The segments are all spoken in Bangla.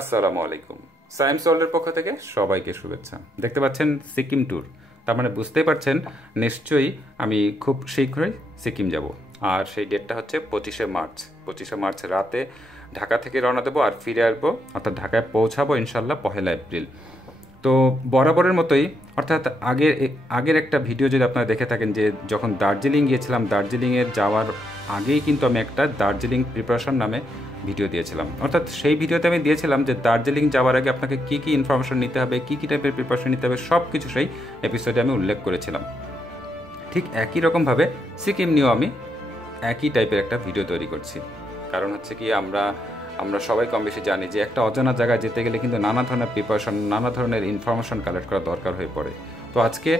আসসালামু আলাইকুম। সায়েন্স ওয়ার্ল্ডের পক্ষ থেকে সবাইকে শুভেচ্ছা। দেখতে পাচ্ছেন সিকিম ট্যুর, তার মানে বুঝতেই পারছেন নিশ্চয়ই আমি খুব শীঘ্রই সিকিম যাব। আর সেই ডেটটা হচ্ছে 25শে মার্চ। 25শে মার্চ রাতে ঢাকা থেকে রওনা দেবো আর ফিরে আসবো, অর্থাৎ ঢাকায় পৌঁছাবো ইনশাল্লাহ 1 এপ্রিল। তো বরাবরের মতোই, অর্থাৎ আগের একটা ভিডিও যদি আপনারা দেখে থাকেন, যে যখন দার্জিলিং গিয়েছিলাম, দার্জিলিংয়ের যাওয়ার আগেই কিন্তু আমি একটা দার্জিলিং প্রিপারেশন নামে ভিডিও দিয়েছিলাম। অর্থাৎ সেই ভিডিওতে আমি দিয়েছিলাম যে দার্জিলিং যাওয়ার আগে আপনাকে কী কী ইনফরমেশন নিতে হবে, কী কী টাইপের প্রিপারেশন নিতে হবে, সব কিছু সেই এপিসোডে আমি উল্লেখ করেছিলাম। ঠিক একই রকমভাবে সিকিম নিয়েও আমি একই টাইপের একটা ভিডিও তৈরি করছি। কারণ হচ্ছে কি, আমরা সবাই কম বেশি জানি যে একটা অজানা জায়গায় যেতে গেলে কিন্তু নানা ধরনের প্রিপারেশন, নানা ধরনের ইনফরমেশন কালেক্ট করা দরকার হয়ে পড়ে। তো আজকে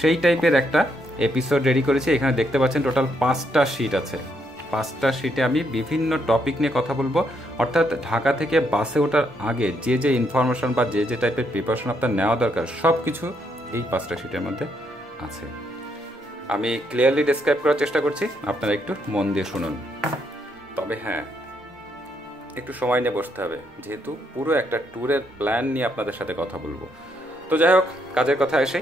সেই টাইপের একটা এপিসোড রেডি করেছি। এখানে দেখতে পাচ্ছেন টোটাল 5টা শিট আছে। 5টা শিটে আমি বিভিন্ন টপিক নিয়ে কথা বলবো। অর্থাৎ ঢাকা থেকে বাসে ওঠার আগে যে যে ইনফরমেশন বা যে যে টাইপের প্রিপারেশন আপনার নেওয়া দরকার, সব কিছু এই 5টা শিটের মধ্যে আছে। আমি ক্লিয়ারলি ডেসক্রাইব করার চেষ্টা করছি, আপনারা একটু মন দিয়ে শুনুন। তবে হ্যাঁ, একটু সময় নিয়ে বসতে হবে, যেহেতু পুরো একটা ট্যুরের প্ল্যান নিয়ে আপনাদের সাথে কথা বলবো। তো যাই হোক, কাজের কথা এসে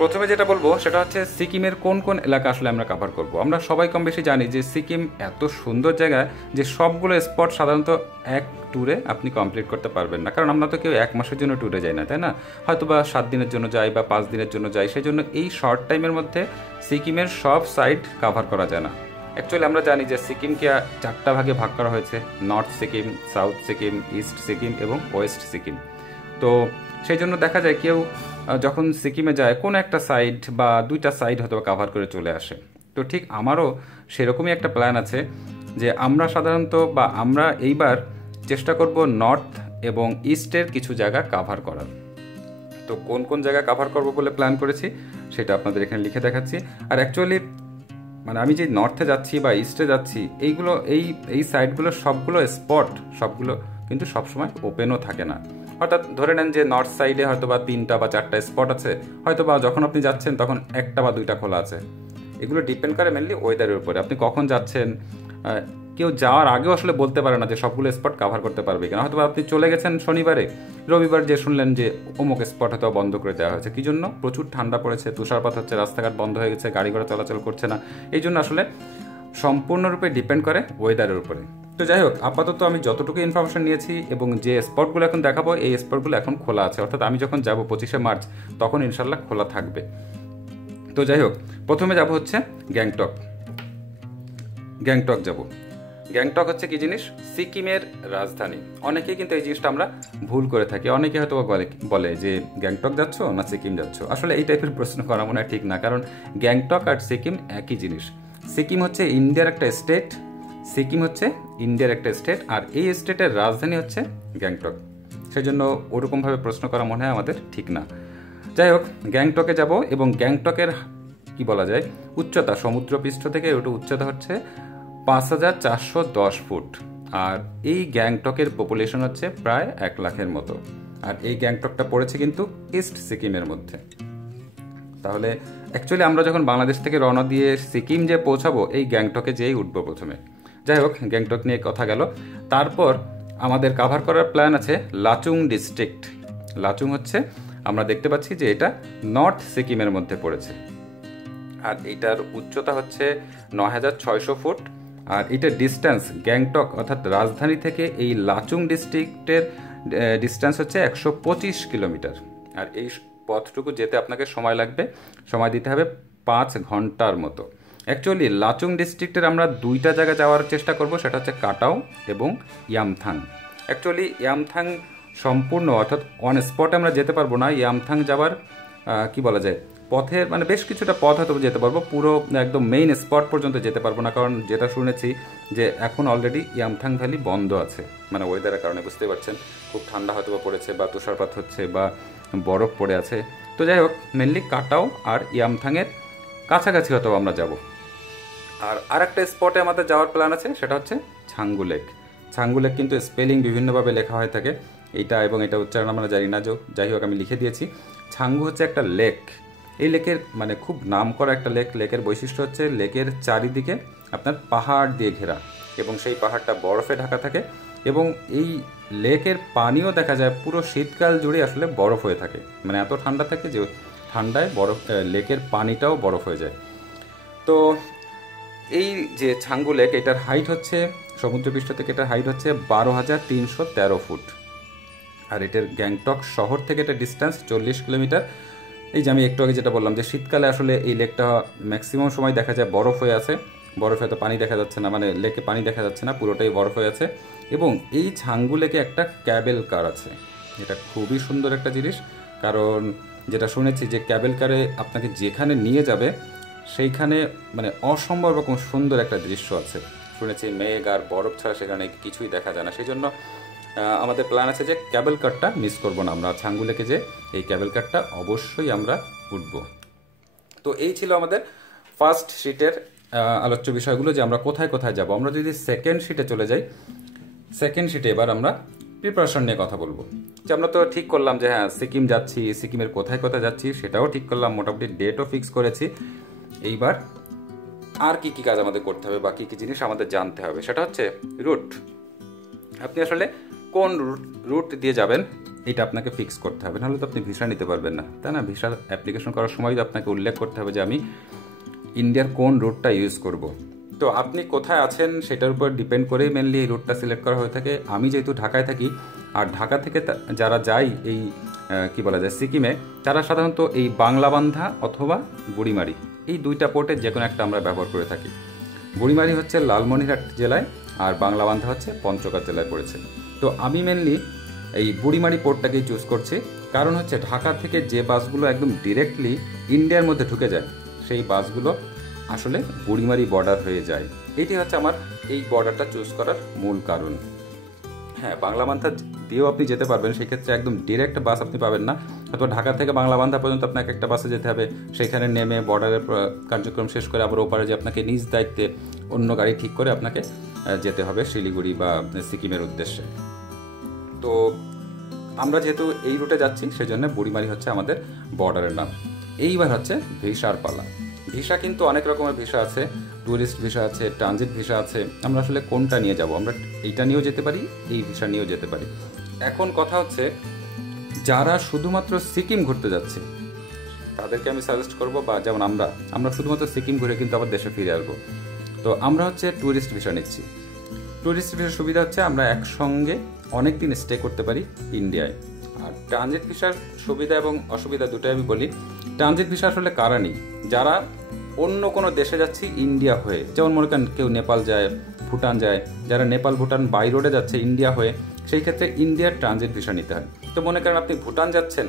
প্রথমে যেটা বলবো সেটা হচ্ছে সিকিমের কোন কোন এলাকা আসলে আমরা কভার করব। আমরা সবাই কম বেশি জানি যে সিকিম এত সুন্দর জায়গা যে সবগুলো স্পট সাধারণত এক ট্যুরে আপনি কমপ্লিট করতে পারবেন না। কারণ আমরা তো কেউ 1 মাসের জন্য ট্যুরে যাই না, তাই না? হয়তো বা 7 দিনের জন্য যাই বা 5 দিনের জন্য যাই। সেই জন্য এই শর্ট টাইমের মধ্যে সিকিমের সব সাইড কভার করা যায় না। অ্যাকচুয়ালি আমরা জানি যে সিকিমকে 4টা ভাগে ভাগ করা হয়েছে: north Sikkim, south Sikkim, east Sikkim এবং ওয়েস্ট সিকিম। তো সেই জন্য দেখা যায় কেউ যখন সিকিমে যায় কোনো একটা সাইড বা 2টা সাইড হয়তো কাভার করে চলে আসে। তো ঠিক আমারও সেরকমই একটা প্ল্যান আছে যে আমরা এইবার চেষ্টা করব নর্থ এবং ইস্টের কিছু জায়গা কাভার করার। তো কোন কোন জায়গা কাভার করব বলে প্ল্যান করেছি সেটা আপনাদের এখানে লিখে দেখাচ্ছি। আর অ্যাকচুয়ালি মানে আমি যে নর্থে যাচ্ছি বা ইস্টে যাচ্ছি, এই সাইডগুলো সবগুলো কিন্তু সবসময় ওপেনও থাকে না। অর্থাৎ ধরে নেন যে নর্থ সাইডে হয়তো বা 3টা বা 4টা স্পট আছে, হয়তো বা যখন আপনি যাচ্ছেন তখন 1টা বা 2টা খোলা আছে। এগুলো ডিপেন্ড করে মেনলি ওয়েদারের উপরে, আপনি কখন যাচ্ছেন। কেউ যাওয়ার আগেও আসলে বলতে পারে না যে সবগুলো স্পট কাভার করতে পারবে কিনা। হয়তো আপনি চলে গেছেন শনিবারে, রবিবার যে শুনলেন যে অমুক স্পট হয়তো বন্ধ করে দেওয়া হয়েছে। কী জন্য? প্রচুর ঠান্ডা পড়েছে, তুষারপাত হচ্ছে, রাস্তাঘাট বন্ধ হয়ে গেছে, গাড়ি ঘোড়া চলাচল করছে না। এই জন্য আসলে সম্পূর্ণরূপে ডিপেন্ড করে ওয়েদারের উপরে। তো যাই হোক, আপাতত আমি যতটুকু ইনফরমেশন নিয়েছি এবং যে স্পটগুলো এখন দেখাবো, এই স্পটগুলো এখন খোলা আছে। অর্থাৎ আমি যখন যাব 25শে মার্চ, তখন ইনশাল্লাহ খোলা থাকবে। তো যাই হোক, প্রথমে যাব হচ্ছে গ্যাংটক যাব। গ্যাংটক হচ্ছে কি জিনিস? সিকিমের রাজধানী। অনেকেই কিন্তু এই জিনিসটা আমরা ভুল করে থাকি। অনেকে হয়তো বলে যে গ্যাংটক যাচ্ছ না সিকিম যাচ্ছ। আসলে এই টাইপের প্রশ্ন করা মনে হয় ঠিক না, কারণ গ্যাংটক আর সিকিম একই জিনিস। সিকিম হচ্ছে ইন্ডিয়ার একটা স্টেট, আর এই স্টেটের রাজধানী হচ্ছে গ্যাংটক। সেই জন্য ওরকমভাবে প্রশ্ন করা মনে হয় আমাদের ঠিক না। যাই হোক, গ্যাংটকে যাব এবং গ্যাংটকের কি বলা যায় উচ্চতা, সমুদ্রপৃষ্ঠ থেকে ওটা উচ্চতা হচ্ছে 5410 ফুট। আর এই গ্যাংটকের পপুলেশন হচ্ছে প্রায় 1 লাখের মতো। আর এই গ্যাংটকটা পড়েছে কিন্তু ইস্ট সিকিমের মধ্যে। তাহলে অ্যাকচুয়ালি আমরা যখন বাংলাদেশ থেকে রওনা দিয়ে সিকিম যে পৌঁছাবো, এই গ্যাংটকে যেই উঠবো প্রথমে। যাই হোক, গ্যাংটক নিয়ে কথা গেল। তারপর আমাদের কাভার করার প্ল্যান আছে লাচুং ডিস্ট্রিক্ট। লাচুং হচ্ছে, আমরা দেখতে পাচ্ছি যে এটা নর্থ সিকিমের মধ্যে পড়েছে। আর এটার উচ্চতা হচ্ছে 9600 ফুট। আর এটার ডিস্টেন্স গ্যাংটক অর্থাৎ রাজধানী থেকে এই লাচুং ডিস্ট্রিক্টের ডিস্টেন্স হচ্ছে 125 কিলোমিটার। আর এই পথটুকু যেতে আপনাকে সময় দিতে হবে 5 ঘন্টার মতো। অ্যাকচুয়ালি লাচুং ডিস্ট্রিক্টের আমরা 2টা জায়গা যাওয়ার চেষ্টা করব, সেটা হচ্ছে কাটাও এবং ইয়ামথাং। অ্যাকচুয়ালি ইয়ামথাং সম্পূর্ণ অর্থাৎ অন স্পটে আমরা যেতে পারবো না। ইয়ামথাং যাওয়ার কি বলা যায় পথের মানে বেশ কিছুটা পথ হয়তো যেতে পারবো, পুরো একদম মেইন স্পট পর্যন্ত যেতে পারবো না। কারণ যেটা শুনেছি যে এখন অলরেডি ইয়ামথাং ভ্যালি বন্ধ আছে, মানে ওয়েদারের কারণে। বুঝতে পারছেন, খুব ঠান্ডা হয়তো পড়েছে বা তুষারপাত হচ্ছে বা বরফ পড়ে আছে। তো যাই হোক, মেনলি কাটাও আর ইয়ামথাংয়ের কাছাকাছি হয়তো আমরা যাব। আর আরেকটা স্পটে আমাদের যাওয়ার প্ল্যান আছে, সেটা হচ্ছে ছাঙ্গু লেক। ছাঙ্গু লেক কিন্তু স্পেলিং বিভিন্নভাবে লেখা হয়ে থাকে, এইটা এবং এটা উচ্চারণ আমরা জানি না। যাই হোক, আমি লিখে দিয়েছি। ছাঙ্গু হচ্ছে একটা লেক। এই লেকের মানে খুব নাম করা একটা লেক। লেকের বৈশিষ্ট্য হচ্ছে লেকের চারিদিকে আপনার পাহাড় দিয়ে ঘেরা এবং সেই পাহাড়টা বরফে ঢাকা থাকে। এবং এই লেকের পানিও দেখা যায় পুরো শীতকাল জুড়ে আসলে বরফ হয়ে থাকে, মানে এত ঠান্ডা থাকে যে ঠান্ডায় বরফ, লেকের পানিটাও বরফ হয়ে যায়। তো এই যে ছাঙ্গু লেক, এটার হাইট হচ্ছে সমুদ্রপৃষ্ঠ থেকে এটার হাইট হচ্ছে 12,313 ফুট। আর এটার গ্যাংটক শহর থেকে এটা ডিস্টেন্স 40 কিলোমিটার। এই যে আমি একটু আগে যেটা বললাম যে শীতকালে আসলে এই লেকটা ম্যাক্সিমাম সময় দেখা যায় বরফ হয়ে আছে, বরফে তো পানি দেখা যাচ্ছে না, মানে লেকে পানি দেখা যাচ্ছে না, পুরোটাই বরফ হয়ে আছে। এবং এই ছাঙ্গু লেকে একটা ক্যাবেল কার আছে, এটা খুবই সুন্দর একটা জিনিস। কারণ যেটা শুনেছি যে ক্যাবেল কারে আপনাকে যেখানে নিয়ে যাবে সেইখানে মানে অসম্ভব রকম সুন্দর একটা দৃশ্য আছে। শুনেছি মেঘ আর বরফ ছাড়া সেখানে কিছুই দেখা যায় না। সেই জন্য আমাদের প্ল্যান আছে যে ক্যাবেল কারটা মিস করবো না আমরা, ছাঙ্গু লেকে যে এই ক্যাবেল কারটা অবশ্যই আমরা উঠবো। তো এই ছিল আমাদের ফার্স্ট শিটের আলোচ্য বিষয়গুলো, যে আমরা কোথায় কোথায় যাব। আমরা যদি সেকেন্ড শিটে চলে যাই, সেকেন্ড শিটে এবার আমরা প্রিপারেশন নিয়ে কথা বলবো। যে আমরা তো ঠিক করলাম যে হ্যাঁ সিকিম যাচ্ছি, সিকিমের কোথায় কোথায় যাচ্ছি সেটাও ঠিক করলাম, মোটামুটি ডেটও ফিক্স করেছি। এইবার আর কি কি কাজ আমাদের করতে হবে বা কী কী জিনিস আমাদের জানতে হবে, সেটা হচ্ছে রুট। আপনি আসলে কোন রুট দিয়ে যাবেন এটা আপনাকে ফিক্স করতে হবে, নাহলে তো আপনি ভিসা নিতে পারবেন না, তাই না? ভিসা অ্যাপ্লিকেশন করার সময় তো আপনাকে উল্লেখ করতে হবে যে আমি ইন্ডিয়ার কোন রুটটা ইউজ করব। তো আপনি কোথায় আছেন সেটার উপর ডিপেন্ড করেই মেনলি এই রুটটা সিলেক্ট করা হয়ে থাকে। আমি যেহেতু ঢাকায় থাকি, আর ঢাকা থেকে যারা যায় এই কি বলা যায় সিকিমে, তারা সাধারণত এই বাংলাবান্ধা অথবা বুড়িমারি, এই দুইটা পোর্টের যে কোনো একটা আমরা ব্যবহার করে থাকি। বুড়িমারি হচ্ছে লালমনিরহাট জেলায়, আর বাংলাবান্ধা হচ্ছে পঞ্চগড় জেলায় পড়েছে। তো আমি মেনলি এই বুড়িমারি পোর্টটাকেই চুজ করছি, কারণ হচ্ছে ঢাকা থেকে যে বাসগুলো একদম ডিরেক্টলি ইন্ডিয়ার মধ্যে ঢুকে যায় সেই বাসগুলো আসলে বুড়িমারি বর্ডার হয়ে যায়। এটি হচ্ছে আমার এই বর্ডারটা চুজ করার মূল কারণ। হ্যাঁ, বাংলাবান্ধা দিয়েও আপনি যেতে পারবেন, সেক্ষেত্রে একদম ডিরেক্ট বাস আপনি পাবেন না, অথবা ঢাকা থেকে বাংলাবান্ধা পর্যন্ত আপনাকে একটা বাসে যেতে হবে, সেখানে নেমে বর্ডারের কার্যক্রম শেষ করে আবার ওপারে যে আপনাকে নিজ দায়িত্বে অন্য গাড়ি ঠিক করে আপনাকে যেতে হবে শিলিগুড়ি বা সিকিমের উদ্দেশ্যে। তো আমরা যেহেতু এই রুটে যাচ্ছি সেজন্য বুড়িমারি হচ্ছে আমাদের বর্ডারের নাম। এইবার হচ্ছে ভিসার পালা। ভিসা কিন্তু অনেক রকমের ভিসা আছে, ট্যুরিস্ট ভিসা আছে, ট্রানজিট ভিসা আছে। আমরা আসলে কোনটা নিয়ে যাব? আমরা এইটা নিয়েও যেতে পারি, এই ভিসা নিয়েও যেতে পারি। এখন কথা হচ্ছে যারা শুধুমাত্র সিকিম ঘুরতে যাচ্ছে তাদেরকে আমি সাজেস্ট করব, বা যেমন আমরা শুধুমাত্র সিকিম ঘুরে কিন্তু আবার দেশে ফিরে আসবো, তো আমরা হচ্ছে ট্যুরিস্ট ভিসা নিচ্ছি। ট্যুরিস্ট ভিসার সুবিধা হচ্ছে আমরা একসঙ্গে অনেক দিন স্টে করতে পারি ইন্ডিয়ায়। আর ট্রানজিট ভিসার সুবিধা এবং অসুবিধা দুটোই আমি বলি। ট্রানজিট ভিসা আসলে কারা নেই? যারা অন্য কোনো দেশে যাচ্ছি ইন্ডিয়া হয়ে, যেমন মনে করেন কেউ নেপাল যায়, ভুটান যায়, যারা নেপাল ভুটান বাই রোডে যাচ্ছে ইন্ডিয়া হয়ে, সেই ক্ষেত্রে ইন্ডিয়ার ট্রানজিট ভিসা নিতে হয়। তো মনে করেন আপনি ভুটান যাচ্ছেন,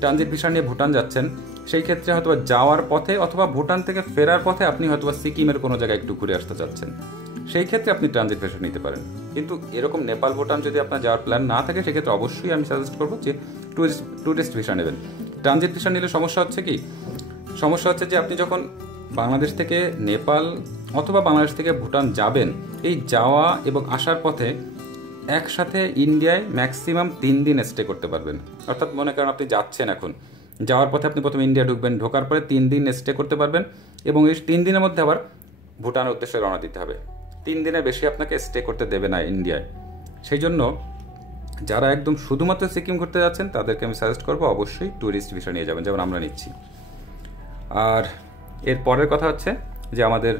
ট্রানজিট ভিসা নিয়ে ভুটান যাচ্ছেন, সেই ক্ষেত্রে হয়তো যাওয়ার পথে অথবা ভুটান থেকে ফেরার পথে আপনি হয়তো সিকিমের কোনো জায়গায় একটু ঘুরে আসতে চাচ্ছেন, সেই ক্ষেত্রে আপনি ট্রানজিট ভিসা নিতে পারেন। কিন্তু এরকম নেপাল ভুটান যদি আপনার যাওয়ার প্ল্যান না থাকে, সেক্ষেত্রে অবশ্যই আমি সাজেস্ট করবো যে ট্যুরিস্ট ভিসা নেবেন। ট্রানজিট ভিসা নিলে সমস্যা হচ্ছে কি? সমস্যা হচ্ছে যে আপনি যখন বাংলাদেশ থেকে নেপাল অথবা বাংলাদেশ থেকে ভুটান যাবেন, এই যাওয়া এবং আসার পথে একসাথে ইন্ডিয়ায় ম্যাক্সিমাম 3 দিন স্টে করতে পারবেন। অর্থাৎ মনে করেন আপনি যাচ্ছেন, এখন যাওয়ার পথে আপনি প্রথমে ইন্ডিয়া ঢুকবেন, ঢোকার পরে 3 দিন স্টে করতে পারবেন, এবং এই 3 দিনের মধ্যে আবার ভুটানের উদ্দেশ্যে রওনা দিতে হবে। 3 দিনের বেশি আপনাকে স্টে করতে দেবে না ইন্ডিয়ায়। সেই জন্য যারা একদম শুধুমাত্র সিকিম ঘুরতে যাচ্ছেন তাদেরকে আমি সাজেস্ট করবো অবশ্যই ট্যুরিস্ট ভিসা নিয়ে যাবেন, যেমন আমরা নিচ্ছি। আর এর পরের কথা হচ্ছে যে আমাদের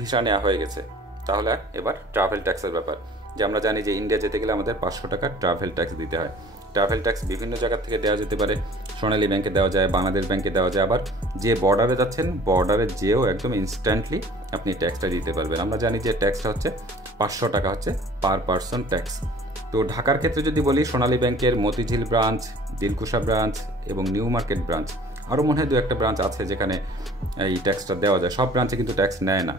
ভিসা নেওয়া হয়ে গেছে, তাহলে এবার ট্রাভেল ট্যাক্সের ব্যাপার। যে আমরা জানি যে ইন্ডিয়া যেতে গেলে আমাদের 500 টাকা ট্রাভেল ট্যাক্স দিতে হয়। ট্রাভেল ট্যাক্স বিভিন্ন জায়গা থেকে দেওয়া যেতে পারে, সোনালী ব্যাংকে দেওয়া যায়, বাংলাদেশ ব্যাংকে দেওয়া যায়, আবার যে বর্ডারে যাচ্ছেন বর্ডারে যেও একদম ইনস্ট্যান্টলি আপনি ট্যাক্সটা দিতে পারবেন। আমরা জানি যে ট্যাক্সটা হচ্ছে 500 টাকা হচ্ছে পার পারসন ট্যাক্স। তো ঢাকার ক্ষেত্রে যদি বলি, সোনালী ব্যাংকের মতিঝিল ব্রাঞ্চ, দিলকুশা ব্রাঞ্চ এবং নিউ মার্কেট ব্রাঞ্চ, আরও মনে হয় 2-1টা ব্রাঞ্চ আছে যেখানে এই ট্যাক্সটা দেওয়া যায়। সব ব্রাঞ্চে কিন্তু ট্যাক্স নেয় না।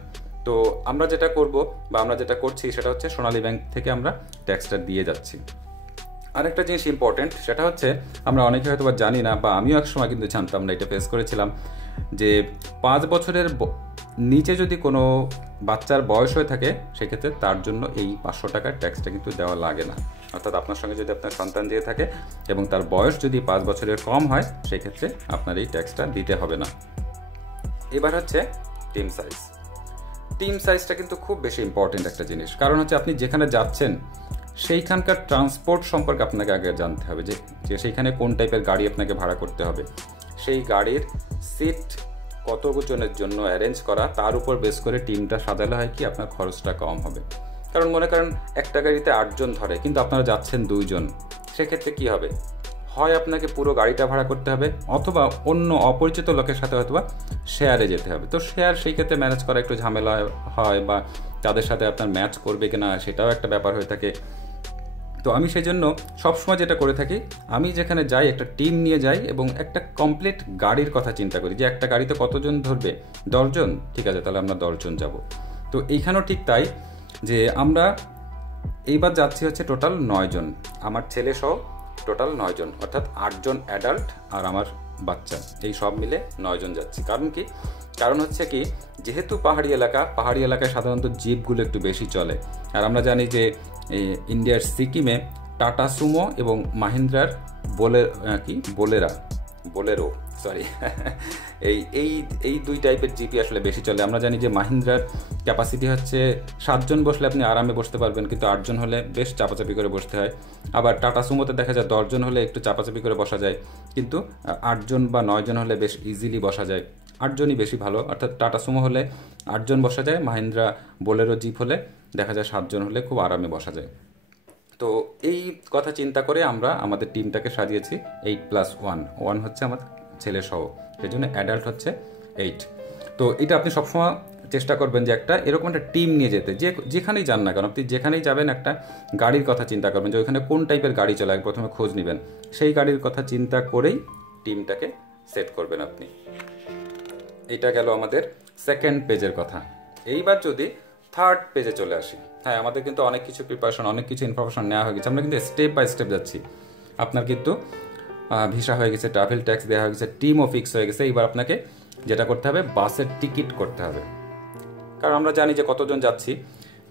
তো আমরা যেটা করব বা আমরা যেটা করছি সেটা হচ্ছে সোনালী ব্যাংক থেকে আমরা ট্যাক্সটা দিয়ে যাচ্ছি। আরেকটা জিনিস ইম্পর্টেন্ট, সেটা হচ্ছে আমরা অনেকে হয়তো বা জানি না, বা আমিও এক সময় কিন্তু জানতাম না, এটা ফেস করেছিলাম, যে 5 বছরের নিচে যদি কোনো বাচ্চার বয়স হয়ে থাকে সেক্ষেত্রে তার জন্য এই 500 টাকার ট্যাক্সটা কিন্তু দেওয়া লাগে না। অর্থাৎ আপনার সঙ্গে যদি আপনার সন্তান দিয়ে থাকে এবং তার বয়স যদি 5 বছরের কম হয়, সেক্ষেত্রে আপনার এই ট্যাক্সটা দিতে হবে না। এবার হচ্ছে টিম সাইজ। টিম সাইজটা কিন্তু খুব বেশি ইম্পর্টেন্ট একটা জিনিস, কারণ হচ্ছে আপনি যেখানে যাচ্ছেন সেইখানকার ট্রান্সপোর্ট সম্পর্কে আপনাকে আগে জানতে হবে, যে সেইখানে কোন টাইপের গাড়ি আপনাকে ভাড়া করতে হবে, সেই গাড়ির সিট কতজনের জন্য অ্যারেঞ্জ করা, তার উপর বেস করে টিমটা সাজালে হয় কি আপনার খরচটা কম হবে। কারণ মনে করেন একটা গাড়িতে 8 জন ধরে, কিন্তু আপনারা যাচ্ছেন 2 জন, সেক্ষেত্রে কি হবে, হয় আপনাকে পুরো গাড়িটা ভাড়া করতে হবে, অথবা অন্য অপরিচিত লোকের সাথে হয়তো শেয়ারে যেতে হবে। তো শেয়ার সেই ক্ষেত্রে ম্যানেজ করা একটু ঝামেলা হয়, বা তাদের সাথে আপনার ম্যাচ করবে কিনা সেটাও একটা ব্যাপার হয়ে থাকে। তো আমি সেই জন্য সবসময় যেটা করে থাকি, আমি যেখানে যাই একটা টিম নিয়ে যাই এবং একটা কমপ্লিট গাড়ির কথা চিন্তা করি, যে একটা গাড়িতে কতজন ধরবে, 10 জন, ঠিক আছে তাহলে আমরা 10 জন যাব। তো এইখানেও ঠিক তাই, যে আমরা এইবার যাচ্ছি হচ্ছে টোটাল 9 জন, আমার ছেলে সহ টোটাল 9 জন, অর্থাৎ 8 জন অ্যাডাল্ট আর আমার বাচ্চা, এই সব মিলে 9 জন যাচ্ছি। কারণ কি, কারণ হচ্ছে কি, যেহেতু পাহাড়ি এলাকায় সাধারণত জিপগুলো একটু বেশি চলে। আর আমরা জানি যে ইন্ডিয়ার সিকিমে টাটা সুমো এবং মাহিন্দ্রার বোলেরো এই দুই টাইপের জিপি আসলে বেশি চলে। আমরা জানি যে মাহিন্দ্রার ক্যাপাসিটি হচ্ছে 7 জন বসলে আপনি আরামে বসতে পারবেন, কিন্তু 8 জন হলে বেশ চাপাচাপি করে বসতে হয়। আবার টাটা সুমোতে দেখা যায় 10 জন হলে একটু চাপাচাপি করে বসা যায়, কিন্তু 8 জন বা 9 জন হলে বেশ ইজিলি বসা যায়। 8 জনই বেশি ভালো, অর্থাৎ টাটা সুমো হলে 8 জন বসা যায়, মাহিন্দ্রা বোলেরো জিপ হলে দেখা যায় 7 জন হলে খুব আরামে বসা যায়। তো এই কথা চিন্তা করে আমরা আমাদের টিমটাকে সাজিয়েছি 8+1 হচ্ছে আমাদের ছেলে সহ, সেই জন্য অ্যাডাল্ট হচ্ছে 8। তো এটা আপনি সবসময় চেষ্টা করবেন যে একটা এরকম একটা টিম নিয়ে যেতে, যেখানেই যান না কেন, আপনি যেখানেই যাবেন একটা গাড়ির কথা চিন্তা করবেন, যে ওইখানে কোন টাইপের গাড়ি চলে প্রথমে খোঁজ নেবেন, সেই গাড়ির কথা চিন্তা করেই টিমটাকে সেট করবেন আপনি। এটা গেল আমাদের সেকেন্ড পেজের কথা। এইবার যদি থার্ড পেজে চলে আসি, হ্যাঁ আমাদের কিন্তু অনেক কিছু প্রিপারেশন, অনেক কিছু ইনফরমেশন নেওয়া হয়ে গেছে, আমরা কিন্তু স্টেপ বাই স্টেপ যাচ্ছি। আপনার কিন্তু ভিসা হয়ে গেছে, ট্রাভেল ট্যাক্স দেওয়া হয়ে গেছে, টিমও ফিক্স হয়ে গেছে। এইবার আপনাকে যেটা করতে হবে, বাসের টিকিট করতে হবে, কারণ আমরা জানি যে কতজন যাচ্ছি।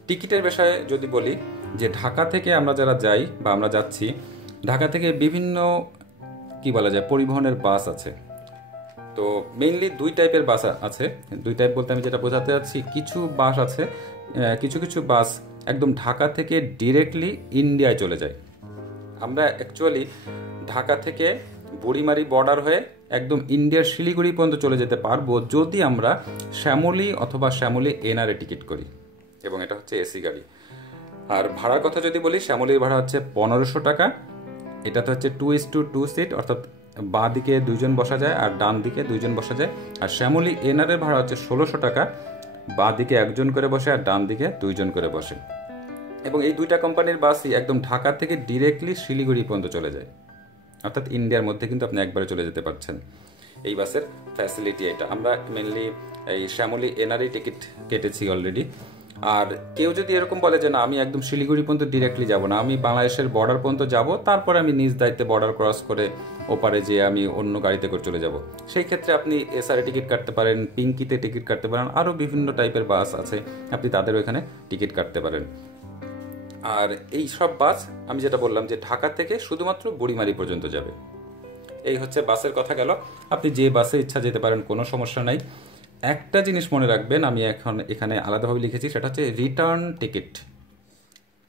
টিকিটের বিষয়ে যদি বলি, যে ঢাকা থেকে আমরা যারা যাই বা আমরা যাচ্ছি, ঢাকা থেকে বিভিন্ন কি বলা যায় পরিবহনের বাস আছে। তো মেইনলি 2 টাইপের বাস আছে। 2 টাইপ বলতে আমি যেটা বোঝাতে যাচ্ছি, কিছু বাস আছে, কিছু বাস একদম ঢাকা থেকে ডিরেক্টলি ইন্ডিয়ায় চলে যায়। আমরা অ্যাকচুয়ালি ঢাকা থেকে বুড়িমারি বর্ডার হয়ে একদম ইন্ডিয়ার শিলিগুড়ি পর্যন্ত চলে যেতে পারবো, যদি আমরা শ্যামলী অথবা শ্যামলী এনআরএ টিকিট করি, এবং এটা হচ্ছে এসি গাড়ি। আর ভাড়ার কথা যদি বলি, শ্যামলীর ভাড়া হচ্ছে 1500 টাকা। এটাতে হচ্ছে 2:2 সিট, অর্থাৎ বাঁ দিকে 2 জন বসা যায় আর ডান দিকে 2 জন বসা যায়। আর শ্যামলী এনআরএর ভাড়া হচ্ছে 1600 টাকা, বাঁ দিকে 1 জন করে বসে আর ডান দিকে 2 জন করে বসে। এবং এই 2টা কোম্পানির বাসই একদম ঢাকা থেকে ডিরেক্টলি শিলিগুড়ি পর্যন্ত চলে যায়, অর্থাৎ ইন্ডিয়ার মধ্যে কিন্তু আপনি একবারে চলে যেতে পারছেন। এই বাসের ফ্যাসিলিটি এটা। আমরা মেনলি এই শ্যামলী এনআরই টিকিট কেটেছি অলরেডি। আর কেউ যদি এরকম বলে যে না আমি একদম শিলিগুড়ি পর্যন্ত ডিরেক্টলি যাব না, আমি বাংলাদেশের বর্ডার পর্যন্ত যাব, তারপরে আমি নিজ দায়িত্বে বর্ডার ক্রস করে ওপারে যেয়ে আমি অন্য গাড়িতে করে চলে যাব, সেই ক্ষেত্রে আপনি এসআরএ টিকিট কাটতে পারেন, পিঙ্কিতে টিকিট কাটতে পারেন, আরও বিভিন্ন টাইপের বাস আছে, আপনি তাদের ওইখানে টিকিট কাটতে পারেন। আর এই সব বাস আমি যেটা বললাম যে ঢাকা থেকে শুধুমাত্র বুড়িমারি পর্যন্ত যাবে। এই হচ্ছে বাসের কথা গেল। আপনি যে বাসে ইচ্ছা যেতে পারেন, কোনো সমস্যা নাই। একটা জিনিস মনে রাখবেন, আমি এখন এখানে আলাদাভাবে লিখেছি, সেটা হচ্ছে রিটার্ন টিকিট।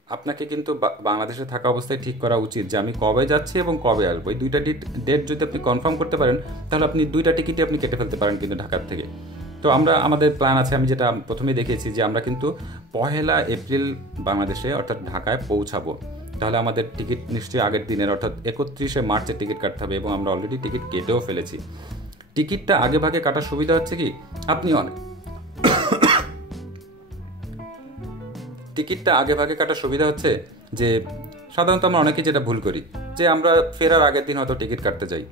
আপনাকে কিন্তু বাংলাদেশে থাকা অবস্থায় ঠিক করা উচিত যে আমি কবে যাচ্ছি এবং কবে আসবো। এই 2টা ডেট যদি আপনি কনফার্ম করতে পারেন, তাহলে আপনি 2টা টিকিটই আপনি কেটে ফেলতে পারেন কিন্তু ঢাকার থেকে। তো আমাদের প্ল্যান আছে, আমি যেটা প্রথমে দেখেছি যে আমরা কিন্তু 1 এপ্রিল বাংলাদেশে অর্থাৎ ঢাকায় পৌঁছাবো। তাহলে আমাদের টিকিট নিশ্চয়ই আগের দিনের অর্থাৎ 31 মার্চের টিকিট কাটতে হবে, এবং আমরা অলরেডি টিকিট কেটেও ফেলেছি। টিকিটটা আগে ভাগে কাটার সুবিধা হচ্ছে কি, টিকিটটা আগে ভাগে কাটার সুবিধা হচ্ছে যে সাধারণত আমরা অনেকেই যেটা ভুল করি, যে আমরা ফেরার আগের দিন হয়তো টিকিট কাটতে যাই।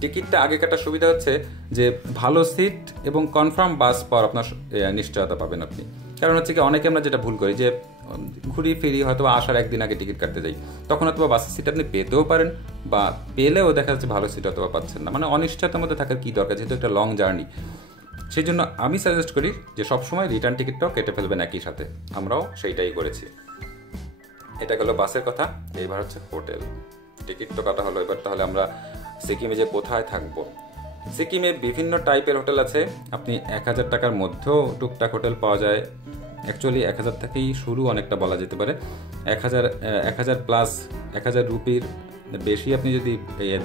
টিকিটটা আগে কাটার সুবিধা হচ্ছে যে ভালো সিট এবং কনফার্ম বাস পাওয়ার আপনার নিশ্চয়তা পাবেন আপনি। কারণ হচ্ছে কি, অনেকে আমরা যেটা ভুল করি যে ঘুরি ফিরি হয়তো আসার একদিন আগে টিকিট কাটতে যাই, তখন হয়তো বাসের সিট আপনি পেতেও পারেন, বা পেলেও দেখা যাচ্ছে ভালো সিট অথবা পাচ্ছেন না। মানে অনিশ্চয়তার মধ্যে থাকার কি দরকার, যেহেতু একটা লং জার্নি। সেই জন্য আমি সাজেস্ট করি যে সবসময় রিটার্ন টিকিটটাও কেটে ফেলবেন একই সাথে। আমরাও সেইটাই করেছি। এটা গেল বাসের কথা। এইবার হচ্ছে হোটেল টিকিট তো কাটা হলো। এবার তাহলে আমরা সিকিমে যে কোথায় থাকবো। সিকিমে বিভিন্ন টাইপের হোটেল আছে। আপনি 1000 টাকার মধ্যেও টুকটাক হোটেল পাওয়া যায়, অ্যাকচুয়ালি 1000 থেকেই শুরু অনেকটা বলা যেতে পারে। 1000 প্লাস 1000 রুপির বেশি আপনি যদি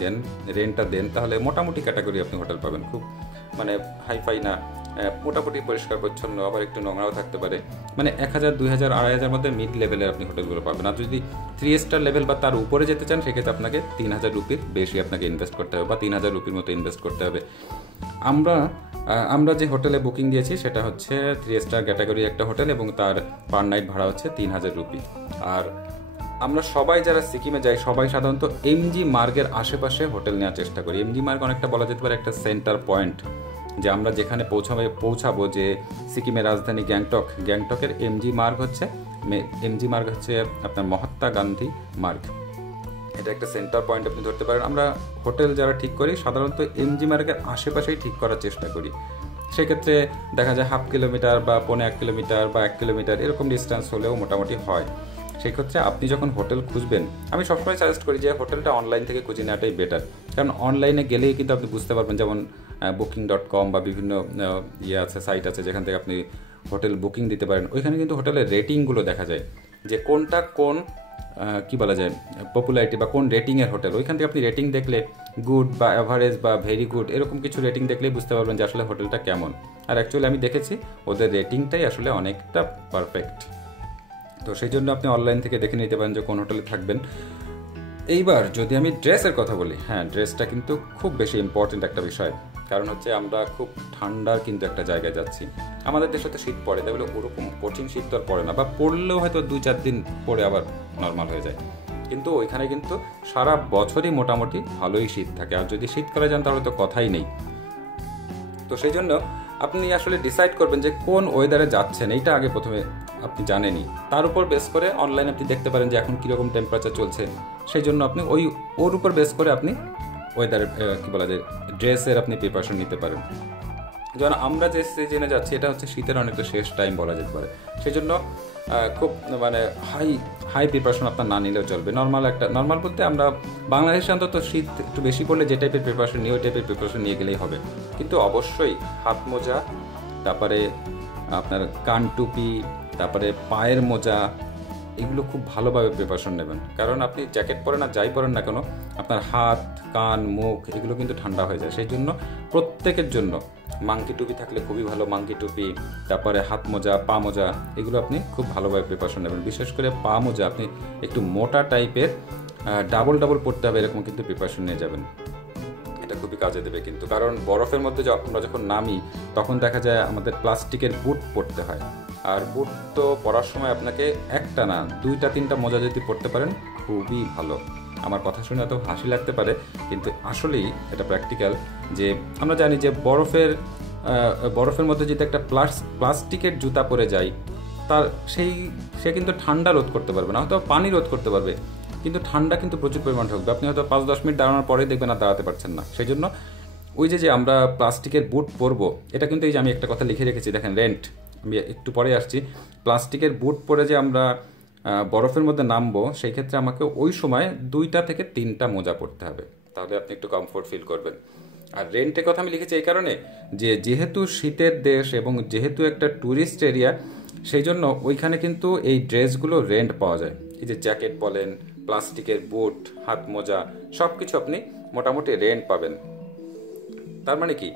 দেন, রেন্টটা দেন, তাহলে মোটামুটি ক্যাটাগরি আপনি হোটেল পাবেন। খুব মানে হাইফাই না, মোটামুটি পরিষ্কার পরিচ্ছন্ন, আবার একটু নোংরাও থাকতে পারে। মানে 1000, 2000, 2500 মধ্যে মিড লেভেলের আপনি হোটেলগুলো পাবেন। আর যদি 3 স্টার লেভেল বা তার উপরে যেতে চান, সেক্ষেত্রে আপনাকে 3000 রুপির বেশি আপনাকে ইনভেস্ট করতে হবে, বা 3000 রুপির মতো ইনভেস্ট করতে হবে। আমরা যে হোটেলে বুকিং দিয়েছি সেটা হচ্ছে 3 স্টার ক্যাটাগরি একটা হোটেল, এবং তার পার নাইট ভাড়া হচ্ছে 3000 রুপি। আর আমরা সবাই যারা সিকিমে যাই, সবাই সাধারণত এমজি মার্গের আশেপাশে হোটেল নেওয়ার চেষ্টা করি। এমজি মার্গ অনেকটা বলা যেতে পারে একটা সেন্টার পয়েন্ট, যে আমরা যেখানে পৌঁছাবো, যে সিকিমের রাজধানী গ্যাংটকের এমজি মার্গ হচ্ছে আপনার মহাত্মা গান্ধী মার্গ। এটা একটা সেন্টার পয়েন্ট আপনি ধরতে পারেন। আমরা হোটেল যারা ঠিক করি সাধারণত এমজি মার্গের আশেপাশেই ঠিক করার চেষ্টা করি। সেক্ষেত্রে দেখা যায় 1/2 কিলোমিটার বা 1.5 কিলোমিটার বা 1 কিলোমিটার এরকম ডিস্টেন্স হলেও মোটামুটি হয়। সেই ক্ষেত্রে আপনি যখন হোটেল খুঁজবেন, আমি সবসময় সাজেস্ট করি যে হোটেলটা অনলাইন থেকে খুঁজে নেওয়াটাই বেটার। কারণ অনলাইনে গেলেই কিন্তু আপনি বুঝতে পারবেন, যেমন booking.com বা বিভিন্ন সাইট আছে যেখান থেকে আপনি হোটেল বুকিং দিতে পারেন। ওইখানে কিন্তু হোটেলের রেটিংগুলো দেখা যায়, যে কোনটা কোন কি বলা যায় পপুলারিটি বা কোন রেটিংয়ের হোটেল। ওইখান থেকে আপনি রেটিং দেখলে, গুড বা অ্যাভারেজ বা ভেরি গুড এরকম কিছু রেটিং দেখলেই বুঝতে পারবেন যে আসলে হোটেলটা কেমন। আর অ্যাকচুয়ালি আমি দেখেছি ওদের রেটিংটাই আসলে অনেকটা পারফেক্ট। তো সেই জন্য আপনি অনলাইন থেকে দেখে নিতে পারেন যে কোন হোটেলে থাকবেন। এইবার যদি আমি ড্রেসের কথা বলি, হ্যাঁ, ড্রেসটা কিন্তু খুব বেশি ইম্পর্টেন্ট একটা বিষয়। কারণ হচ্ছে আমরা খুব ঠান্ডার কিন্তু একটা জায়গায় যাচ্ছি। আমাদের দেশে তো শীত পড়ে, তাই বলে ওরকম কঠিন শীত তো আর পড়ে না, বা পড়লেও হয়তো 2-4 দিন পরে আবার নর্মাল হয়ে যায়। কিন্তু ওইখানে কিন্তু সারা বছরই মোটামুটি ভালোই শীত থাকে। আর যদি শীতকালে যান তাহলে তো কথাই নেই। তো সেই জন্য আপনি আসলে ডিসাইড করবেন যে কোন ওয়েদারে যাচ্ছেন, এইটা আগে প্রথমে আপনি জানেনই। তার উপর বেস করে অনলাইনে আপনি দেখতে পারেন যে এখন কীরকম টেম্পারেচার চলছে। সেই জন্য আপনি ওর উপর বেস করে আপনি ওয়েদারের কী বলা যায় ড্রেসের আপনি প্রিপারেশন নিতে পারেন। যেমন আমরা যে সিজনে যাচ্ছি এটা হচ্ছে শীতের অনেকটা শেষ টাইম বলা যেতে পারে। সেই জন্য খুব মানে হাই প্রিপারেশন আপনার না নিলেও চলবে। নর্মাল বলতে আমরা বাংলাদেশে অন্তত শীত একটু বেশি পড়লে যে টাইপের প্রিপারেশন নিয়ে ওই টাইপের প্রিপারেশন নিয়ে গেলেই হবে। কিন্তু অবশ্যই হাত মোজা, তারপরে আপনার কান টুপি, তারপরে পায়ের মোজা, এগুলো খুব ভালোভাবে প্রিপারেশন নেবেন। কারণ আপনি জ্যাকেট পরেন আর যাই পরেন না কেন, আপনার হাত, কান, মুখ এগুলো কিন্তু ঠান্ডা হয়ে যায়। সেই জন্য প্রত্যেকের জন্য মাঙ্কি টুপি থাকলে খুবই ভালো। মাঙ্কি টুপি, তারপরে হাত মোজা, পা মোজা, এগুলো আপনি খুব ভালোভাবে প্রিপারেশন নেবেন। বিশেষ করে পা মোজা আপনি একটু মোটা টাইপের ডাবল পরতে হবে, এরকম কিন্তু প্রিপারেশন নিয়ে যাবেন। এটা খুবই কাজে দেবে কিন্তু। কারণ বরফের মধ্যে আমরা যখন নামি তখন দেখা যায় আমাদের প্লাস্টিকের বুট পরতে হয়। আর বুট তো পরার সময় আপনাকে একটা না 2-3টা মোজা যদি পরতে পারেন খুবই ভালো। আমার কথা শুনে এত হাসি লাগতে পারে, কিন্তু আসলেই এটা প্র্যাকটিক্যাল। যে আমরা জানি যে বরফের মধ্যে যদি একটা প্লাস্টিকের জুতা পরে যায়, সে কিন্তু ঠান্ডা রোধ করতে পারবে না, হয়তো পানি রোধ করতে পারবে, কিন্তু ঠান্ডা কিন্তু প্রচুর পরিমাণ ঢুকবে। আপনি হয়তো 5-10 মিনিট দাঁড়ানোর পরেই দেখবেন আর দাঁড়াতে পারছেন না। সেই জন্য ওই যে আমরা প্লাস্টিকের বুট পরবো, এটা কিন্তু এই যে আমি একটা কথা লিখে রেখেছি দেখেন, রেন্ট, আমি একটু পরে আসছি। প্লাস্টিকের বুট পরে যে আমরা বরফের মধ্যে নামবো, সেই ক্ষেত্রে আমাকে ওই সময় 2 থেকে 3টা মোজা পরতে হবে, তাহলে আপনি একটু কমফোর্ট ফিল করবেন। আর রেন্টের কথা আমি লিখেছি এই কারণে যে যেহেতু শীতের দেশ এবং যেহেতু একটা ট্যুরিস্ট এরিয়া, সেই জন্য ওইখানে কিন্তু এই ড্রেসগুলো রেন্ট পাওয়া যায়। এই যে জ্যাকেট বলেন, প্লাস্টিকের বুট, হাত মোজা, সব কিছু আপনি মোটামুটি রেন্ট পাবেন। তার মানে কি,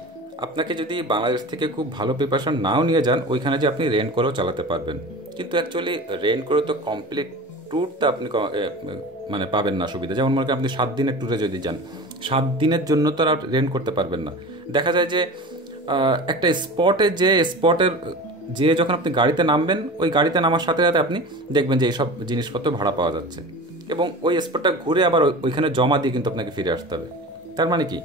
আপনাকে যদি বাংলাদেশ থেকে খুব ভালো প্রিপারেশন নাও নিয়ে যান, ওইখানে যে আপনি রেন্ট করেও চালাতে পারবেন। কিন্তু অ্যাকচুয়ালি রেন্ট করে তো কমপ্লিট ট্যুরটা আপনি মানে পাবেন না সুবিধা। যেমন মনে করেন আপনি 7 দিনের ট্যুরে যদি যান, 7 দিনের জন্য তো আর রেন্ট করতে পারবেন না। দেখা যায় যে একটা স্পটের যে যখন আপনি গাড়িতে নামবেন, ওই গাড়িতে নামার সাথে সাথে আপনি দেখবেন যে এইসব জিনিসপত্র ভাড়া পাওয়া যাচ্ছে, এবং ওই স্পটটা ঘুরে আবার ওইখানে জমা দিয়ে কিন্তু আপনাকে ফিরে আসতে হবে। তার মানে কি,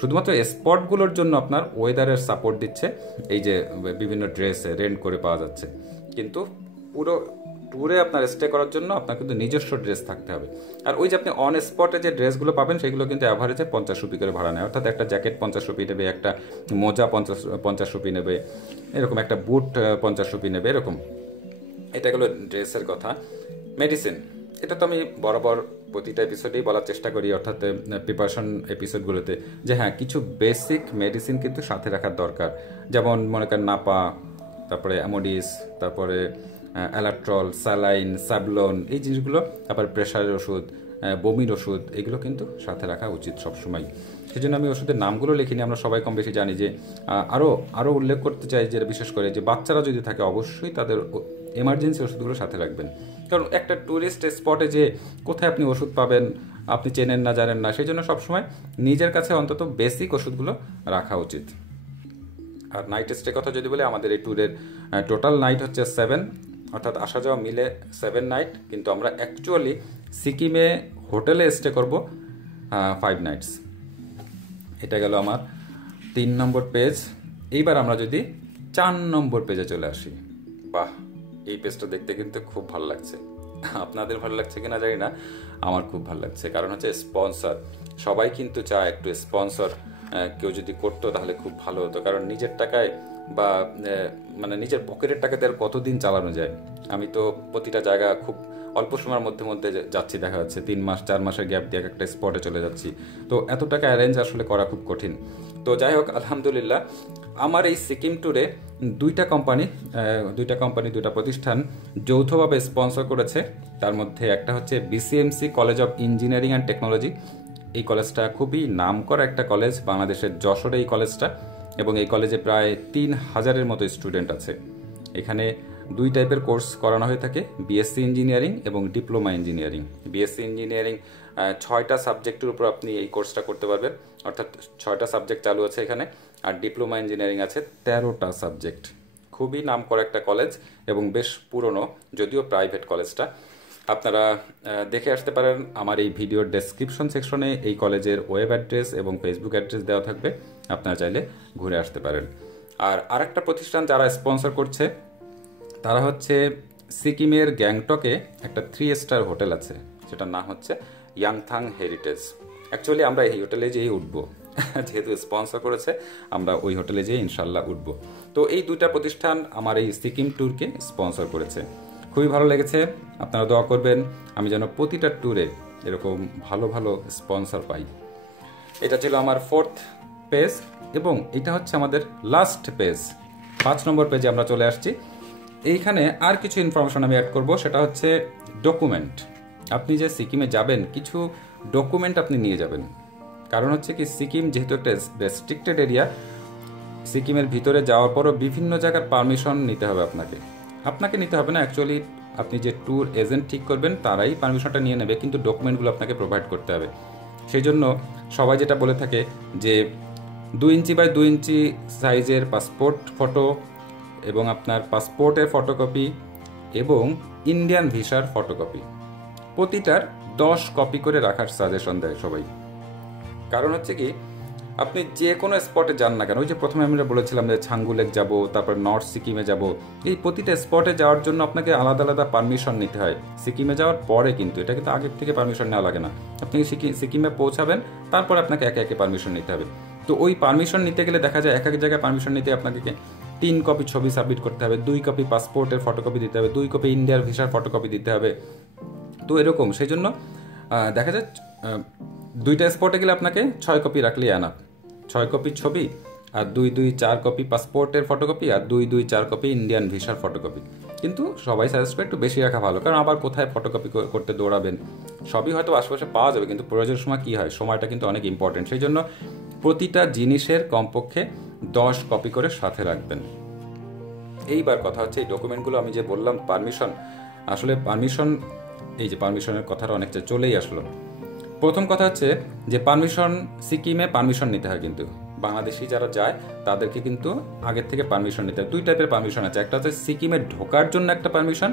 শুধুমাত্র স্পটগুলোর জন্য আপনার ওয়েদারের সাপোর্ট দিচ্ছে এই যে বিভিন্ন ড্রেস রেন্ট করে পাওয়া যাচ্ছে, কিন্তু পুরো ট্যুরে আপনার স্টে করার জন্য আপনার কিন্তু নিজস্ব ড্রেস থাকতে হবে। আর ওই যে আপনি অন স্পটে যে ড্রেসগুলো পাবেন, সেগুলো কিন্তু অ্যাভারেজে 50 রুপি করে ভাড়া নেয়। অর্থাৎ একটা জ্যাকেট 50 রুপি নেবে, একটা মোজা 50 রুপি নেবে, এরকম একটা বুট 50 রুপি নেবে, এরকম। এটা গেলো ড্রেসের কথা। মেডিসিন, এটা তো আমি বরাবর প্রতিটা এপিসোডেই বলার চেষ্টা করি, অর্থাৎ প্রিপারেশন এপিসোডগুলোতে, যে হ্যাঁ, কিছু বেসিক মেডিসিন কিন্তু সাথে রাখার দরকার। যেমন মনে করেন নাপা, তারপরে অ্যামোডিস, তারপরে অ্যালাট্রল, স্যালাইন, স্যাভলন, এই জিনিসগুলো, তারপরে প্রেশারের ওষুধ, বমির ওষুধ, এগুলো কিন্তু সাথে রাখা উচিত সবসময়। সেই জন্য আমি ওষুধের নামগুলো লিখিনি, আমরা সবাই কম বেশি জানি। যে আরও উল্লেখ করতে চাই যে বিশেষ করে যে বাচ্চারা যদি থাকে অবশ্যই তাদের এমার্জেন্সি ওষুধগুলো সাথে রাখবেন। কারণ একটা ট্যুরিস্ট স্পটে যে কোথায় আপনি ওষুধ পাবেন আপনি চেনেন না, জানেন না, সেই জন্য সবসময় নিজের কাছে অন্তত বেসিক ওষুধগুলো রাখা উচিত। আর নাইট স্টে কথা যদি বলি, আমাদের এই ট্যুরের টোটাল নাইট হচ্ছে 7, অর্থাৎ আসা যাওয়া মিলে 7 নাইট, কিন্তু আমরা অ্যাকচুয়ালি সিকিমে হোটেলে স্টে করব 5 নাইটস। এটা গেল আমার 3 নম্বর পেজ। এইবার আমরা যদি 4 নম্বর পেজে চলে আসি, বাহ, এই পেজটা দেখতে কিন্তু খুব ভালো লাগছে। আপনাদের ভালো লাগছে কিনা জানি না, আমার খুব ভালো লাগছে। কারণ হচ্ছে স্পন্সর, সবাই কিন্তু চায় একটু স্পন্সর কেউ যদি করতো তাহলে খুব ভালো হতো। কারণ নিজের টাকায় বা মানে নিজের পকেটের টাকাতে আর কতদিন চালানো যায়। আমি তো প্রতিটা জায়গা খুব অল্প সময়ের মধ্যে যাচ্ছি, দেখা যাচ্ছে 3 মাস 4 মাসের গ্যাপ দিয়ে একটা স্পটে চলে যাচ্ছি। তো এত টাকা অ্যারেঞ্জ আসলে করা খুব কঠিন। তো যাই হোক, আলহামদুলিল্লাহ আমার এই সিকিম ট্যুরে দুইটা প্রতিষ্ঠান যৌথভাবে স্পন্সর করেছে। তার মধ্যে একটা হচ্ছে BCMC college of engineering and technology. এই কলেজটা খুবই নামকরা একটা কলেজ, বাংলাদেশের যশোরে এই কলেজটা, এবং এই কলেজে প্রায় 3000-এর মতো স্টুডেন্ট আছে। এখানে 2 টাইপের কোর্স করানো হয়ে থাকে, বিএসসি ইঞ্জিনিয়ারিং এবং ডিপ্লোমা ইঞ্জিনিয়ারিং। বিএসসি ইঞ্জিনিয়ারিং 6টা সাবজেক্টের উপর আপনি এই কোর্সটা করতে পারবেন, অর্থাৎ 6টা সাবজেক্ট চালু আছে এখানে। আর ডিপ্লোমা ইঞ্জিনিয়ারিং আছে 13টা সাবজেক্ট। খুবই নামকরা একটা কলেজ এবং বেশ পুরনো, যদিও প্রাইভেট কলেজটা। আপনারা দেখে আসতে পারেন, আমার এই ভিডিওর ডেসক্রিপশন সেকশনে এই কলেজের ওয়েব অ্যাড্রেস এবং ফেসবুক অ্যাড্রেস দেওয়া থাকবে, আপনারা চাইলে ঘুরে আসতে পারেন। আর আরেকটা প্রতিষ্ঠান যারা স্পন্সর করছে তারা হচ্ছে সিকিমের গ্যাংটকে একটা 3 স্টার হোটেল আছে, যেটার নাম হচ্ছে ইয়াংথাং হেরিটেজ। অ্যাকচুয়ালি আমরা এই হোটেলে যেয়ে উঠবো, যেহেতু স্পন্সর করেছে আমরা ওই হোটেলে যেয়ে ইনশাল্লাহ উঠবো। তো এই 2টা প্রতিষ্ঠান আমার এই সিকিম ট্যুরকে স্পন্সর করেছে। খুবই ভালো লেগেছে, আপনারা দোয়া করবেন আমি যেন প্রতিটা ট্যুরে এরকম ভালো ভালো স্পন্সর পাই। এটা ছিল আমার 4th পেজ, এবং এটা হচ্ছে আমাদের লাস্ট পেজ। 5 নম্বর পেজে আমরা চলে আসছি। এইখানে আর কিছু ইনফরমেশন আমি অ্যাড করব, সেটা হচ্ছে ডকুমেন্ট। আপনি যে সিকিমে যাবেন কিছু ডকুমেন্ট আপনি নিয়ে যাবেন। কারণ হচ্ছে কি, সিকিম যেহেতু একটা রেস্ট্রিক্টেড এরিয়া, সিকিমের ভিতরে যাওয়ার পরও বিভিন্ন জায়গার পারমিশন নিতে হবে আপনাকে নিতে হবে না, অ্যাকচুয়ালি আপনি যে ট্যুর এজেন্ট ঠিক করবেন তারাই পারমিশনটা নিয়ে নেবে, কিন্তু ডকুমেন্টগুলো আপনাকে প্রোভাইড করতে হবে। সেই জন্য সবাই যেটা বলে থাকে যে 2 ইঞ্চি বাই 2 ইঞ্চি সাইজের পাসপোর্ট ফটো, এবং আপনার পাসপোর্টের ফটোকপি এবং ইন্ডিয়ান ভিসার ফটোকপি, প্রতিটার 10 কপি করে রাখার সাজেশন দেয় সবাই। কারণ হচ্ছে কি, আপনি যে কোনো স্পটে যান না কেন, ওই যে প্রথমে আমরা বলেছিলাম যে ছাঙ্গু লেক যাব, তারপর নর্থ সিকিমে যাব, এই প্রতিটা স্পটে যাওয়ার জন্য আপনাকে আলাদা আলাদা পারমিশন নিতে হয় সিকিমে যাওয়ার পরে। কিন্তু এটা কিন্তু আগের থেকে পারমিশন নেওয়া লাগে না, আপনি সিকিমে পৌঁছাবেন তারপর আপনাকে একে একে পারমিশন নিতে হবে। তো ওই পারমিশন নিতে গেলে দেখা যায় এক এক জায়গায় পারমিশন নিতে আপনাকে 3 কপি ছবি সাবমিট করতে হবে, 2 কপি পাসপোর্টের ফটোকপি দিতে হবে, 2 কপি ইন্ডিয়ার ভিসার ফটোকপি দিতে হবে। তো এরকম, সেই জন্য দেখা যায় 2টা স্পটে গেলে আপনাকে 6 কপি রাখলেই আনাপ, 6 কপি ছবি আর 2-4 কপি পাসপোর্টের ফটোকপি আর 2-4 কপি ইন্ডিয়ান ভিসার ফটোকপি। কিন্তু সবাই সাজেস্ট করে একটু বেশি রাখা ভালো, কারণ আবার কোথায় ফটোকপি করতে দৌড়াবেন, সবই হয়তো আশেপাশে পাওয়া যাবে, কিন্তু প্রয়োজনের সময় কী হয়, সময়টা কিন্তু অনেক ইম্পর্টেন্ট। সেই জন্য প্রতিটা জিনিসের কমপক্ষে 10 কপি করে সাথে রাখবেন। এইবার কথা হচ্ছে এই ডকুমেন্টগুলো আমি যে বললাম পারমিশন, আসলে পারমিশন, এই যে পারমিশনের কথাটা অনেকটা চলেই আসলো। প্রথম কথা হচ্ছে যে সিকিমে পারমিশন নিতে হয়, কিন্তু বাংলাদেশি যারা যায় তাদেরকে কিন্তু আগের থেকে পারমিশন নিতে হয়। 2 টাইপের পারমিশন আছে, একটা হচ্ছে সিকিমে ঢোকার জন্য একটা পারমিশন,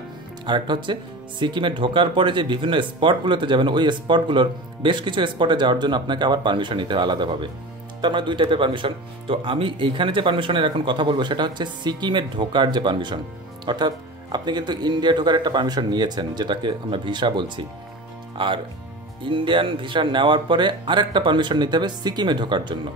আর একটা হচ্ছে সিকিমে ঢোকার পরে যে বিভিন্ন স্পটগুলোতে যাবেন ওই স্পটগুলোর বেশ কিছু স্পটে যাওয়ার জন্য আপনাকে আবার পারমিশন নিতে হয় আলাদাভাবে। তার মানে 2 টাইপের পারমিশন। তো আমি এইখানে যে পারমিশনের এখন কথা বলবো সেটা হচ্ছে সিকিমে ঢোকার যে পারমিশন, অর্থাৎ আপনি কিন্তু ইন্ডিয়া ঢোকার একটা পারমিশন নিয়েছেন যেটাকে আমরা ভিসা বলছি, আর ইন্ডিয়ান ভিসা নেওয়ার পরে আরেকটা পারমিশন নিতে হবে সিকিমে ঢোকার জন্য।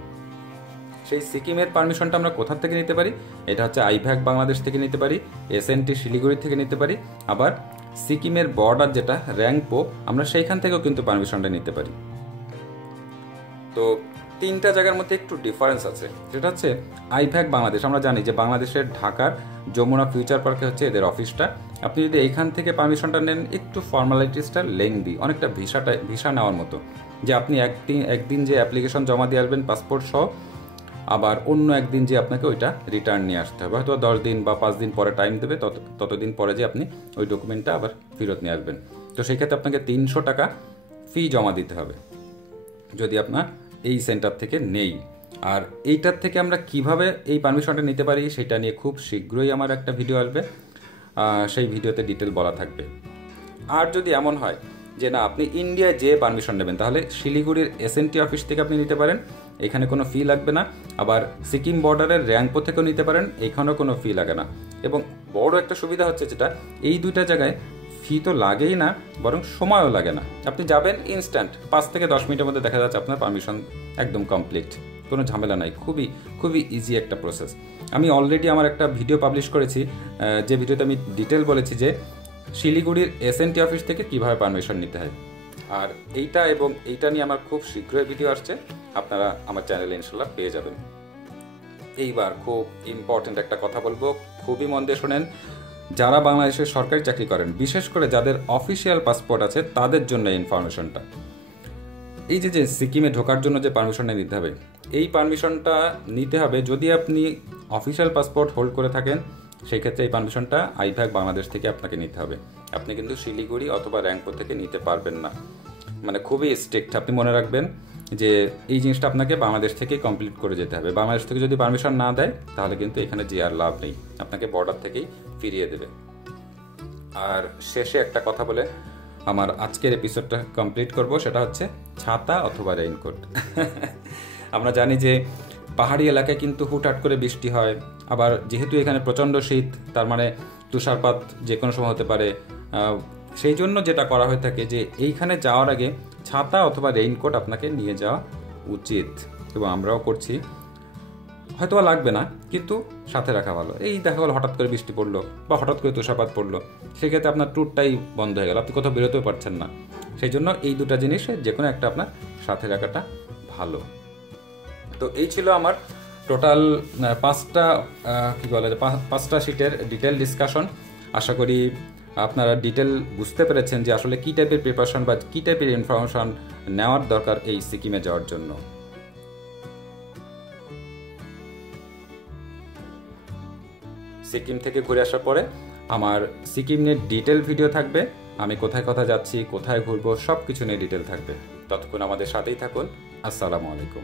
সেই সিকিমের পারমিশনটা আমরা কোথা থেকে নিতে পারি, এটা হচ্ছে আইভ্যাক বাংলাদেশ থেকে নিতে পারি, এসএনটি শিলিগুড়ি থেকে নিতে পারি, আবার সিকিমের বর্ডার যেটা র্যাংপো আমরা সেইখান থেকেও কিন্তু পারমিশনটা নিতে পারি। তো তিনটা জায়গার মধ্যে একটু ডিফারেন্স আছে, সেটা হচ্ছে আইভ্যাক বাংলাদেশ। আমরা জানি যে বাংলাদেশের ঢাকার যমুনা ফিউচার পার্কে হচ্ছে এদের অফিসটা। আপনি যদি এখান থেকে পারমিশনটা নেন, একটু ফর্মালিটিসটা লেংদি, অনেকটা ভিসা নেওয়ার মতো, যে আপনি একদিন যে অ্যাপ্লিকেশন জমা দিয়ে আসবেন পাসপোর্ট সহ, আবার অন্য একদিন যে আপনাকে ওইটা রিটার্ন নিয়ে আসতে হবে, হয়তো 10 দিন বা 5 দিন পরে টাইম দেবে, ততদিন পরে যে আপনি ওই ডকুমেন্টটা আবার ফেরত নিয়ে আসবেন। তো সেই ক্ষেত্রে আপনাকে 300 টাকা ফি জমা দিতে হবে যদি আপনার এই সেন্টার থেকে নেই। আর এইটার থেকে আমরা কিভাবে এই পারমিশনটা নিতে পারি সেটা নিয়ে খুব শীঘ্রই আমার একটা ভিডিও আসবে, সেই ভিডিওতে ডিটেল বলা থাকবে। আর যদি এমন হয় যে না আপনি ইন্ডিয়ায় যে পারমিশন নেবেন, তাহলে শিলিগুড়ির এসএনটি অফিস থেকে আপনি নিতে পারেন, এখানে কোনো ফি লাগবে না। আবার সিকিম বর্ডারের র্যাঙ্কপো থেকেও নিতে পারেন, এখানেও কোনো ফি লাগে না। এবং বড় একটা সুবিধা হচ্ছে যেটা, এই দুইটা জায়গায় ফি তো লাগেই না, বরং সময়ও লাগে না। আপনি যাবেন ইনস্ট্যান্ট 5 থেকে 10 মিনিটের মধ্যে দেখা যাচ্ছে আপনার পারমিশন একদম কমপ্লিট, কোনো ঝামেলা নাই। খুবই খুবই ইজি একটা প্রসেস। আমি অলরেডি আমার একটা ভিডিও পাবলিশ করেছি, যে ভিডিওতে আমি ডিটেল বলেছি যে শিলিগুড়ির এসএনটি অফিস থেকে কিভাবে পারমিশন নিতে হয়। আর এইটা নিয়ে আমার খুব শীঘ্রই ভিডিও আসছে, আপনারা আমার চ্যানেলে ইনশাল্লাহ পেয়ে যাবেন। এইবার খুব ইম্পর্টেন্ট একটা কথা বলবো, খুবই মন দিয়ে শোনেন। যারা বাংলাদেশের সরকারি চাকরি করেন, বিশেষ করে যাদের অফিসিয়াল পাসপোর্ট আছে, তাদের জন্য এই ইনফরমেশনটা। এই যে সিকিমে ঢোকার জন্য যে পারমিশনটা নিতে হবে, এই পারমিশনটা নিতে হবে যদি আপনি অফিসিয়াল পাসপোর্ট হোল্ড করে থাকেন, সেই ক্ষেত্রে এই পারমিশনটা আইভ্যাক বাংলাদেশ থেকে আপনাকে নিতে হবে। আপনি কিন্তু শিলিগুড়ি অথবা র্যাঙ্কপো থেকে নিতে পারবেন না, মানে খুবই স্ট্রিক্ট। আপনি মনে রাখবেন যে এই জিনিসটা আপনাকে বাংলাদেশ থেকেই কমপ্লিট করে যেতে হবে। বাংলাদেশ থেকে যদি পারমিশন না দেয়, তাহলে কিন্তু এখানে যে আর লাভ নেই, আপনাকে বর্ডার থেকেই ফিরিয়ে দেবে। আর শেষে একটা কথা বলে আমার আজকের এপিসোডটা কমপ্লিট করব, সেটা হচ্ছে ছাতা অথবা রেইনকোট। আমরা জানি যে পাহাড়ি এলাকায় কিন্তু হুটহাট করে বৃষ্টি হয়, আবার যেহেতু এখানে প্রচণ্ড শীত, তার মানে তুষারপাত যে কোনো সময় হতে পারে। সেই জন্য যেটা করা হয়ে থাকে যে এইখানে যাওয়ার আগে ছাতা অথবা রেইনকোট আপনাকে নিয়ে যাওয়া উচিত, এবং আমরাও করছি। হয়তো লাগবে না, কিন্তু সাথে রাখা ভালো। এই দেখা গেলো হঠাৎ করে বৃষ্টি পড়লো বা হঠাৎ করে তুষারপাত পড়লো, সেক্ষেত্রে আপনার ট্যুরটাই বন্ধ হয়ে গেল, আপনি কোথাও বেরোতেও পারছেন না। সেই জন্য এই দুটা জিনিস যে কোনো একটা আপনার সাথে রাখাটা ভালো। তো এই ছিল আমার টোটাল 5টা শিটের ডিটেল ডিসকাশন। আশা করি আপনারা ডিটেল বুঝতে পেরেছেন যে আসলে কী টাইপের প্রিপারেশন বা কী টাইপের ইনফরমেশন নেওয়ার দরকার এই সিকিমে যাওয়ার জন্য। সিকিম থেকে ঘুরে আসার পরে আমার সিকিম নিয়ে ডিটেল ভিডিও থাকবে, আমি কোথায় কোথায় যাচ্ছি, কোথায় ঘুরবো, সব কিছু নিয়ে ডিটেল থাকবে। ততক্ষণ আমাদের সাথেই থাকুন। আসসালামু আলাইকুম।